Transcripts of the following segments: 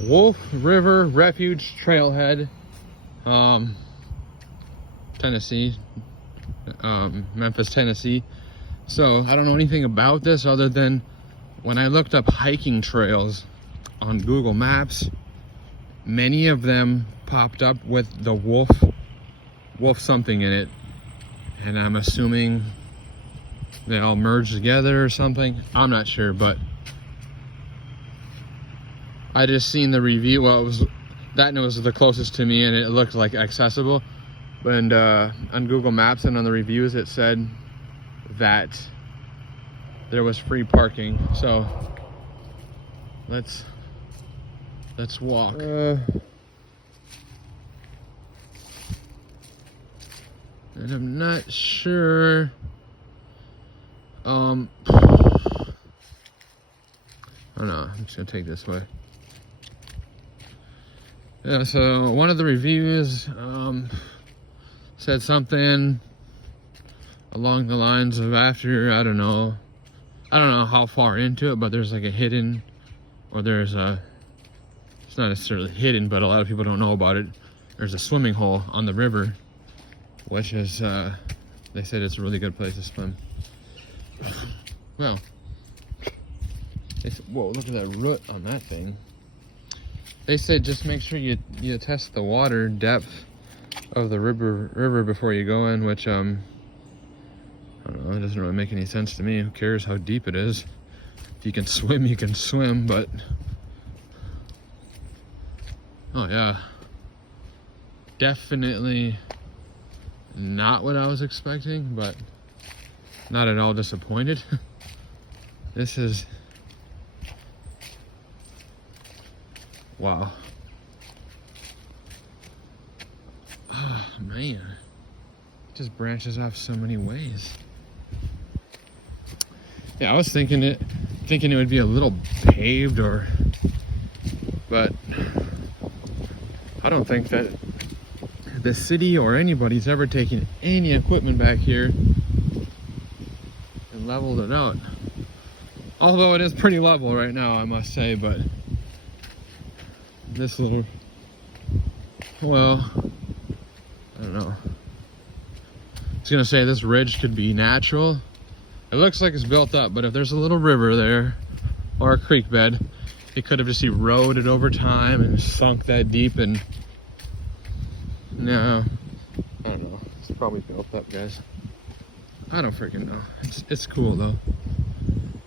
Wolf River Refuge Trailhead, Tennessee, Memphis, Tennessee. So I don't know anything about this other than when I looked up hiking trails on Google Maps, many of them popped up with the wolf something in it, and I'm assuming they all merged together or something. I'm not sure, but I just seen the review. Well, it was that was the closest to me, and it looked like accessible. And on Google Maps and on the reviews, it said that there was free parking. So let's walk. And I'm not sure. I don't know. I'm just gonna take this way. Yeah, so one of the reviews said something along the lines of after, I don't know how far into it, but there's like a hidden, or there's a, it's not necessarily hidden, but a lot of people don't know about it. There's a swimming hole on the river, which is, they said it's a really good place to swim. Well, whoa, look at that root on that thing. They said just make sure you test the water depth of the river before you go in, which I don't know, it doesn't really make any sense to me. Who cares how deep it is? If you can swim, you can swim, but oh yeah, definitely not what I was expecting, but not at all disappointed. This is, wow. Oh man, it just branches off so many ways. Yeah, I was thinking it would be a little paved, but I don't think that the city or anybody's ever taken any equipment back here and leveled it out. Although it is pretty level right now, I must say, but this little, well, I don't know. I was gonna say this ridge could be natural. It looks like it's built up, but if there's a little river there or a creek bed, it could have just eroded over time and sunk that deep, and no, I don't know. It's probably built up, guys. I don't freaking know. It's cool though.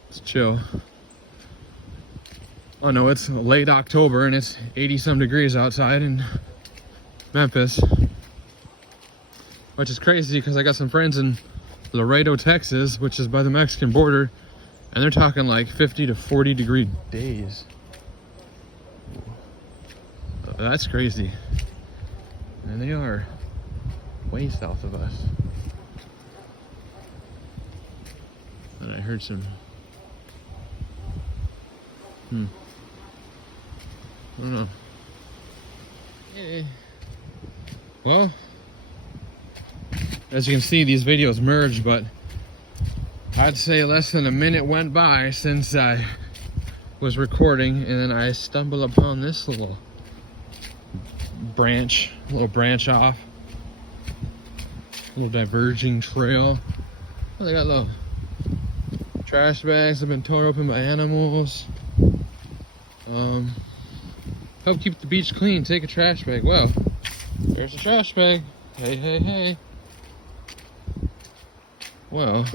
It's chill. Oh no, it's late October and it's 80 some degrees outside in Memphis, which is crazy because I got some friends in Laredo, Texas, which is by the Mexican border, and they're talking like 50 to 40 degree days. That's crazy. And they are way south of us. And I heard some, I don't know. Hey. Well, as you can see, these videos merge, but I'd say less than a minute went by since I was recording, and then I stumbled upon this little branch off, little diverging trail. Oh, they got little trash bags that have been torn open by animals. Help keep the beach clean, take a trash bag. Well, there's a trash bag. Hey, hey, hey. Well,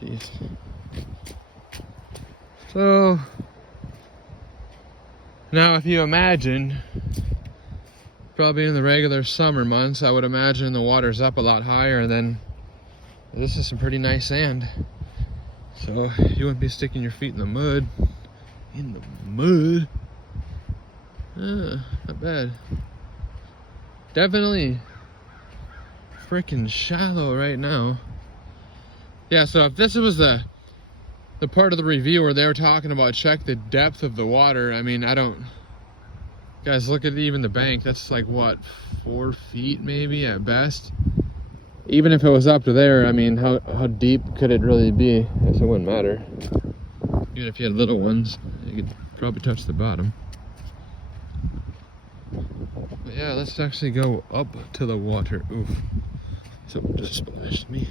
jeez. So now if you imagine, probably in the regular summer months, I would imagine the water's up a lot higher, and then this is some pretty nice sand. So you wouldn't be sticking your feet in the mud. Not bad. Definitely freaking shallow right now. Yeah, so if this was the part of the review where they were talking about check the depth of the water, I mean, guys, look at even the bank. That's like what, 4 feet maybe at best. Even if it was up to there, I mean, how deep could it really be? I guess it wouldn't matter. Even if you had little ones, you could probably touch the bottom. But yeah, let's actually go up to the water. Oof. Someone just splashed me.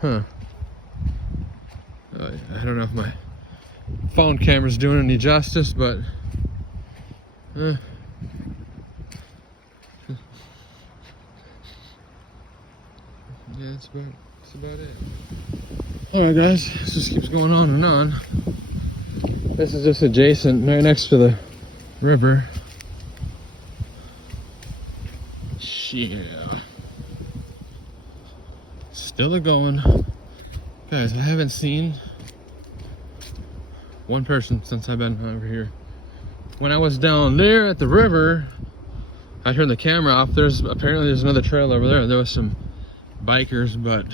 Huh. I don't know if my phone camera's doing any justice, but yeah, that's about it. Alright guys, this just keeps going on and on. This is just adjacent, right next to the river. Yeah. Still a going. Guys, I haven't seen one person since I've been over here. When I was down there at the river, I turned the camera off. Apparently there's another trail over there. There was some bikers, but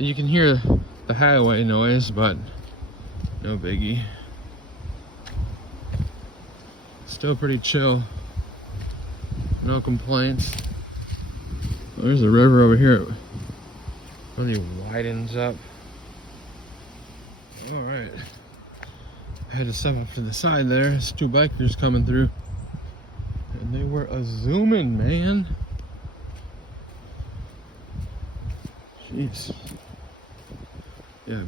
you can hear the highway noise, but no biggie. Still pretty chill. No complaints. There's a river over here. It really widens up. Alright. I had to step off to the side there. There's two bikers coming through. And they were a-zooming, man. Jeez. Yeah,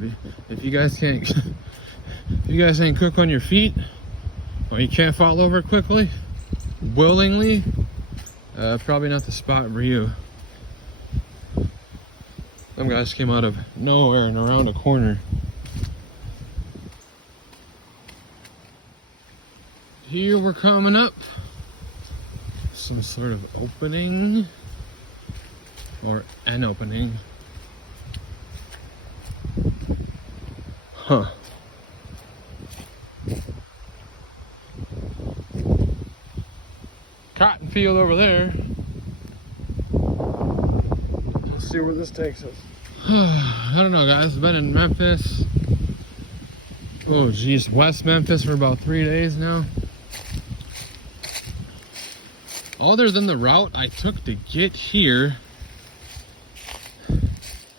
if you guys can't if you guys ain't quick on your feet, or you can't fall over quickly, willingly, probably not the spot for you. Some guys came out of nowhere and around a corner. Here we're coming up. Some sort of opening. Or an opening. Huh. Cotton field over there. Let's see where this takes us. I don't know, guys. I've been in Memphis. Oh, geez. West Memphis for about 3 days now. Other than the route I took to get here,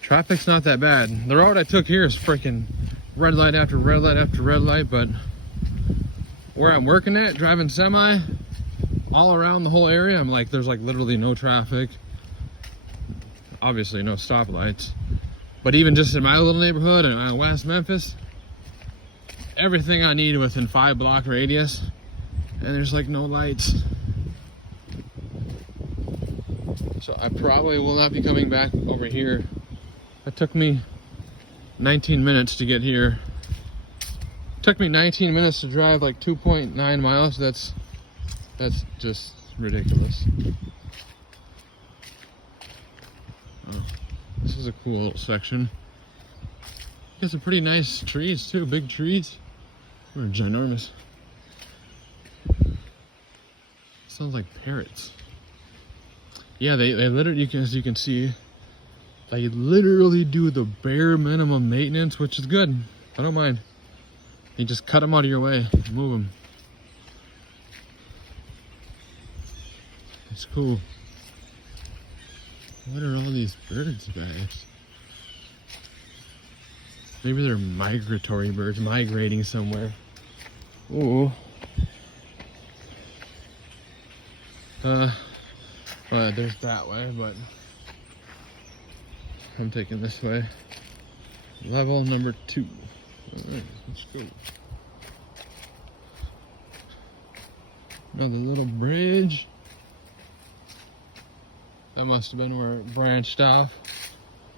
traffic's not that bad. The route I took here is freaking red light after red light after red light, but where I'm working at, driving semi, all around the whole area, I'm like, there's like literally no traffic. Obviously no stoplights. But even just in my little neighborhood in West Memphis, everything I need within 5-block radius, and there's like no lights. So I probably will not be coming back over here. It took me 19 minutes to get here. It took me 19 minutes to drive like 2.9 miles. That's just ridiculous. Oh, this is a cool little section. Got some pretty nice trees too, big trees. They're ginormous. Sounds like parrots. Yeah, they literally, as you can see, they literally do the bare minimum maintenance, which is good. I don't mind. You just cut them out of your way, move them. It's cool. What are all these birds back? Maybe they're migratory birds, migrating somewhere. Ooh. Well, there's that way, but I'm taking this way. Level number 2. Alright, let's go. Another little bridge. That must have been where it branched off.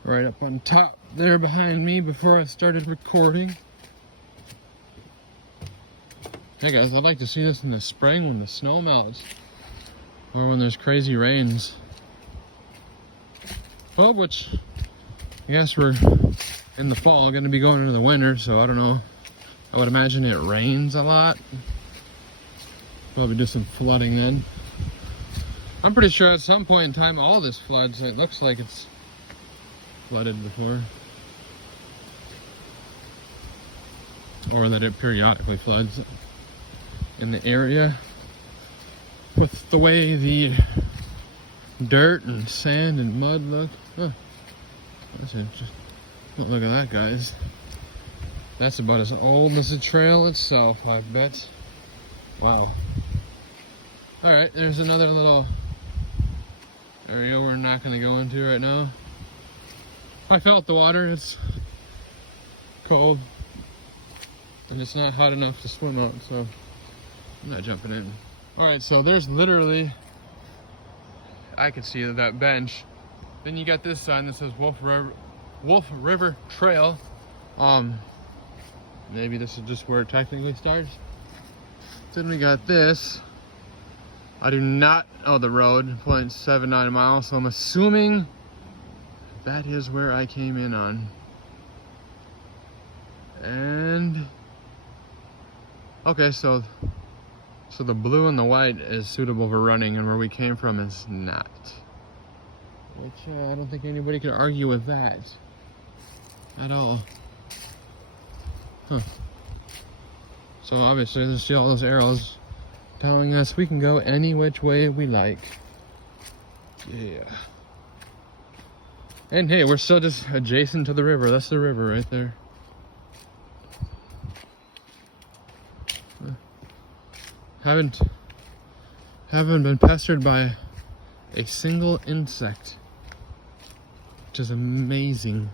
Right up on top there behind me before I started recording. Hey guys, I'd like to see this in the spring when the snow melts. Or when there's crazy rains. Well, which I guess we're in the fall, going to be going into the winter, so I don't know. I would imagine it rains a lot. Probably do some flooding then. I'm pretty sure at some point in time all this floods. It looks like it's flooded before. Or that it periodically floods in the area. With the way the dirt and sand and mud. Look. Huh. That's interesting. Oh, look at that, guys. That's about as old as the trail itself, I bet. Wow. Alright, there's another little area we're not going to go into right now. I felt the water. It's cold. And it's not hot enough to swim out, so I'm not jumping in. Alright, so there's literally, I can see that bench. Then you got this sign that says Wolf River Trail. Maybe this is just where it technically starts. Then we got this. I do not know the road, 0.79 miles, so I'm assuming that is where I came in on. And okay, so the blue and the white is suitable for running, and where we came from is not. Which I don't think anybody could argue with that at all. Huh. So obviously there's still all those arrows telling us we can go any which way we like. Yeah. And hey, we're still just adjacent to the river. That's the river right there. Haven't been pestered by a single insect, which is amazing.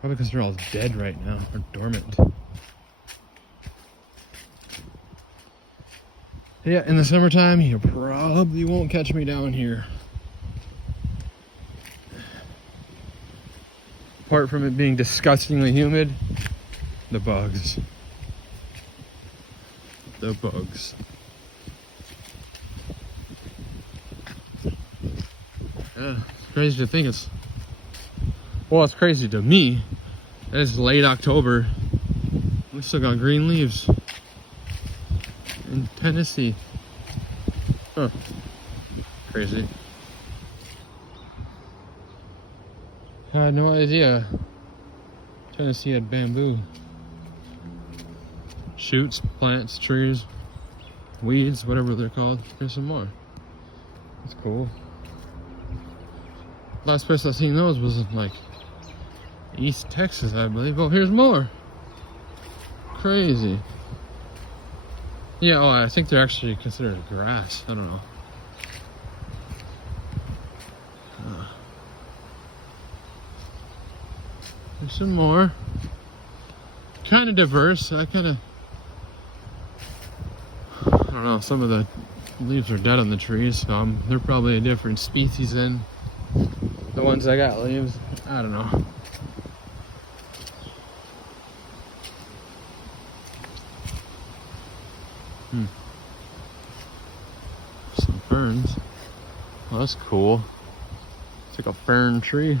Probably because they're all dead right now, or dormant. Yeah, in the summertime, you probably won't catch me down here. Apart from it being disgustingly humid, the bugs. The bugs. Yeah, it's crazy to think it's crazy to me that it's late October. We still got green leaves in Tennessee. Huh. Crazy. I had no idea Tennessee had bamboo. Shoots, plants, trees, weeds, whatever they're called. There's some more. That's cool. Last place I seen those was in like East Texas, I believe. Oh, here's more. Crazy. Yeah, oh, I think they're actually considered grass. I don't know. There's some more. Kind of diverse. I don't know, some of the leaves are dead on the trees, so they're probably a different species than the ones I got leaves. I don't know. Some ferns. Oh, that's cool. It's like a fern tree.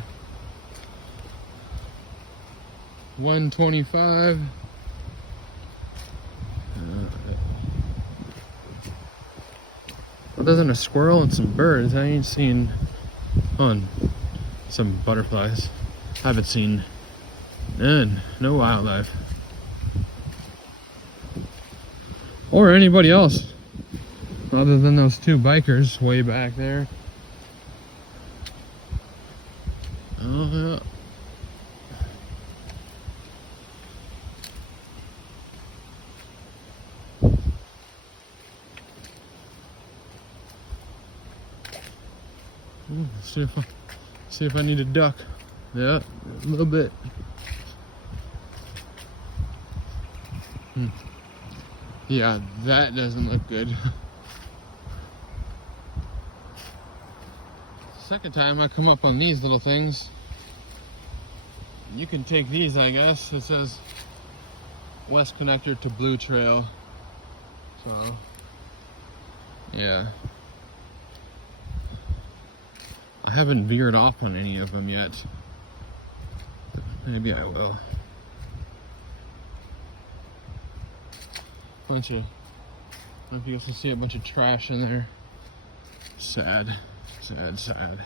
125. Other than a squirrel and some birds, I ain't seen some butterflies. I haven't seen none, no wildlife. Or anybody else other than those two bikers way back there. Oh yeah. See if I need a duck. Yeah, a little bit. Yeah, that doesn't look good. Second time I come up on these little things. You can take these, I guess. It says West Connector to Blue Trail. So, yeah. I haven't veered off on any of them yet. Maybe I will. I don't know if you guys can see a bunch of trash in there. Sad, sad, sad.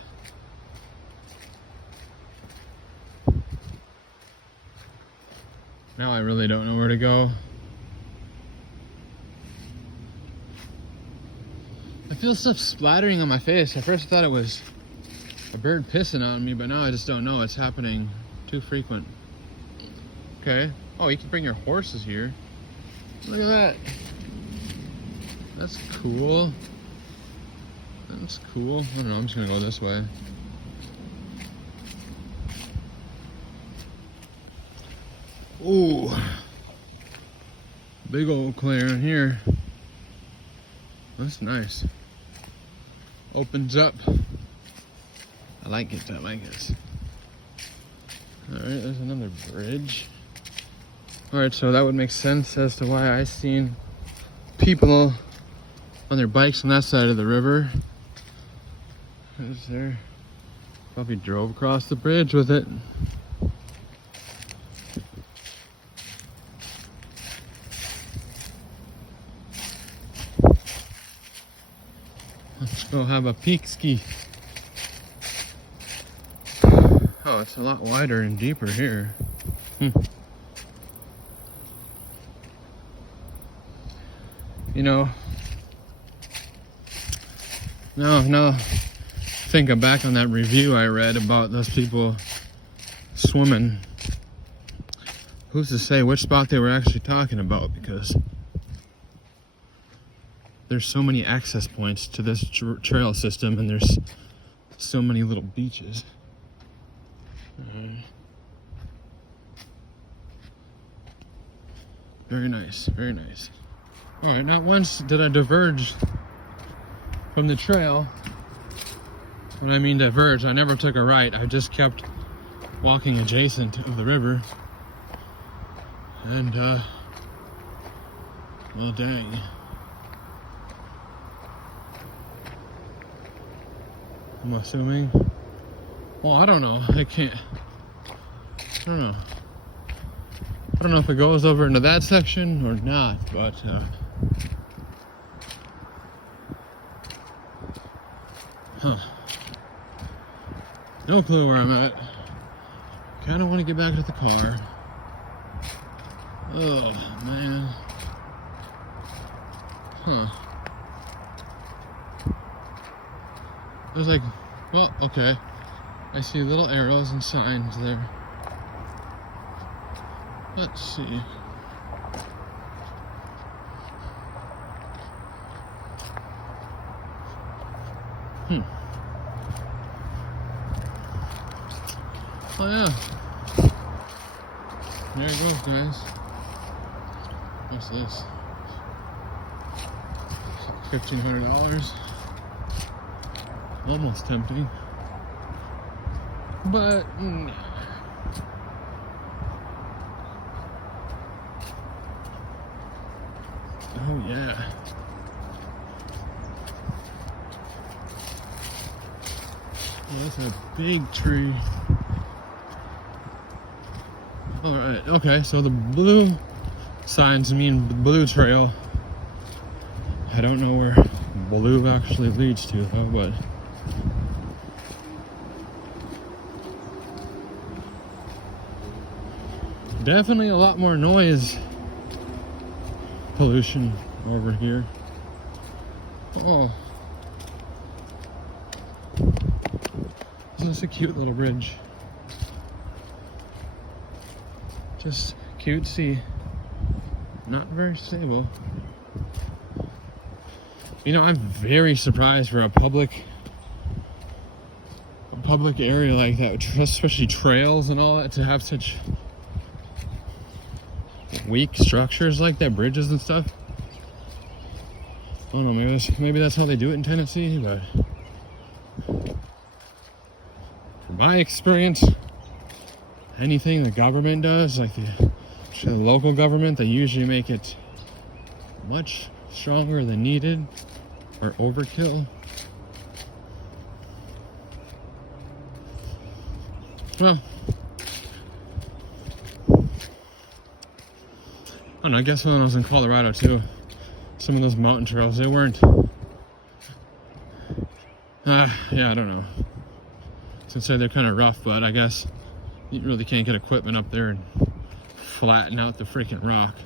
Now I really don't know where to go. I feel stuff splattering on my face. At first I thought it was a bird pissing on me, but now I just don't know. It's happening too frequent. Okay. Oh, you can bring your horses here. Look at that. That's cool. That's cool. I don't know, I'm just gonna go this way. Ooh. Big old clearing here. That's nice. Opens up. I like it, I like it. Alright, there's another bridge. Alright, so that would make sense as to why I seen people on their bikes on that side of the river. Is there? Probably drove across the bridge with it. Let's go have a peek ski. Oh, it's a lot wider and deeper here. You know, now thinking back on that review I read about those people swimming, who's to say which spot they were actually talking about, because there's so many access points to this trail system and there's so many little beaches. Very nice, very nice. Alright, not once did I diverge from the trail. When I mean diverge, I never took a right. I just kept walking adjacent of the river. And, well, dang. I'm assuming. Well, I don't know. I don't know. I don't know if it goes over into that section or not, but no clue where I'm at. Kind of want to get back to the car. Oh, man. I was like, well, okay. I see little arrows and signs there. Let's see. Oh yeah. There it goes, guys. What's this? $1,500. Almost tempting. But oh yeah. Oh, that's a big tree. Alright, okay, so the blue signs mean the blue trail. I don't know where blue actually leads to though, but definitely a lot more noise pollution over here. Oh, isn't this a cute little bridge? Just cutesy, not very stable. You know, I'm very surprised for a public area like that, especially trails and all that, to have such weak structures like that, bridges and stuff. I don't know, maybe that's how they do it in Tennessee, but from my experience, anything the government does, like the local government, they usually make it much stronger than needed or overkill. Well, I don't know, I guess when I was in Colorado too, some of those mountain trails, they weren't, yeah, I don't know. I'd say they're kind of rough, but I guess you really can't get equipment up there and flatten out the freaking rock.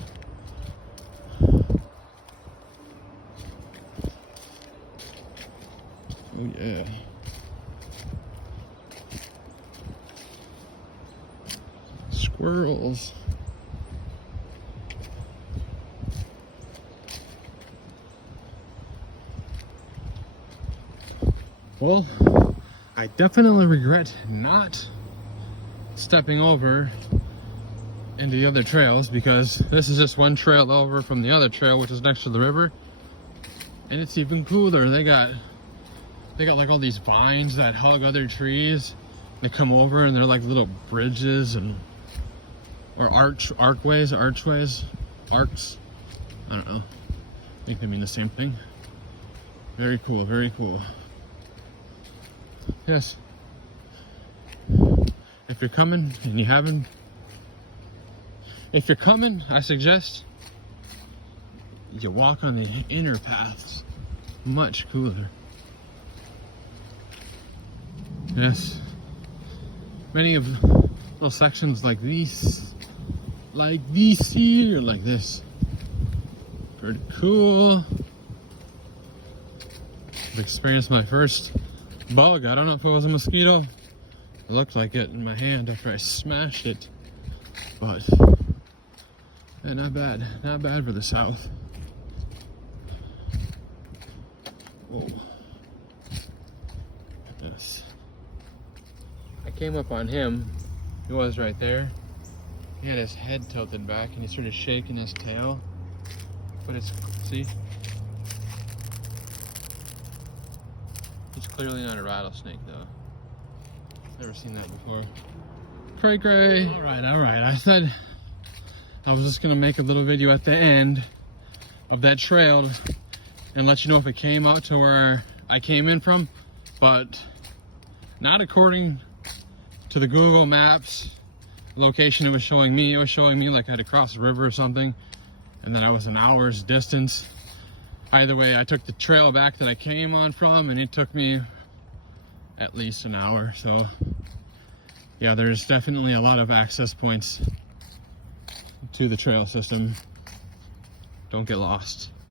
Oh yeah. Squirrels. Well, I definitely regret not stepping over into the other trails, because this is just one trail over from the other trail, which is next to the river, and it's even cooler. They got like all these vines that hug other trees. They come over and they're like little bridges or archways, arcs. I don't know. I think they mean the same thing. Very cool, very cool. Yes. If you're coming and you haven't, if you're coming, I suggest you walk on the inner paths. Much cooler. Yes. Many of little sections like these here, like this. Pretty cool. I've experienced my first bug. I don't know if it was a mosquito. It looked like it in my hand after I smashed it. But yeah, not bad. Not bad for the south. Whoa. Yes. I came up on him. He was right there. He had his head tilted back and he started shaking his tail. But it's, see? It's clearly not a rattlesnake though. Never seen that before. Cray cray. Alright. I said I was just gonna make a little video at the end of that trail and let you know if it came out to where I came in from, but not according to the Google Maps location it was showing me. It was showing me like I had to cross a river or something, and then I was an hour's distance. Either way, I took the trail back that I came on from, and it took me at least an hour. So yeah, there's definitely a lot of access points to the trail system. Don't get lost.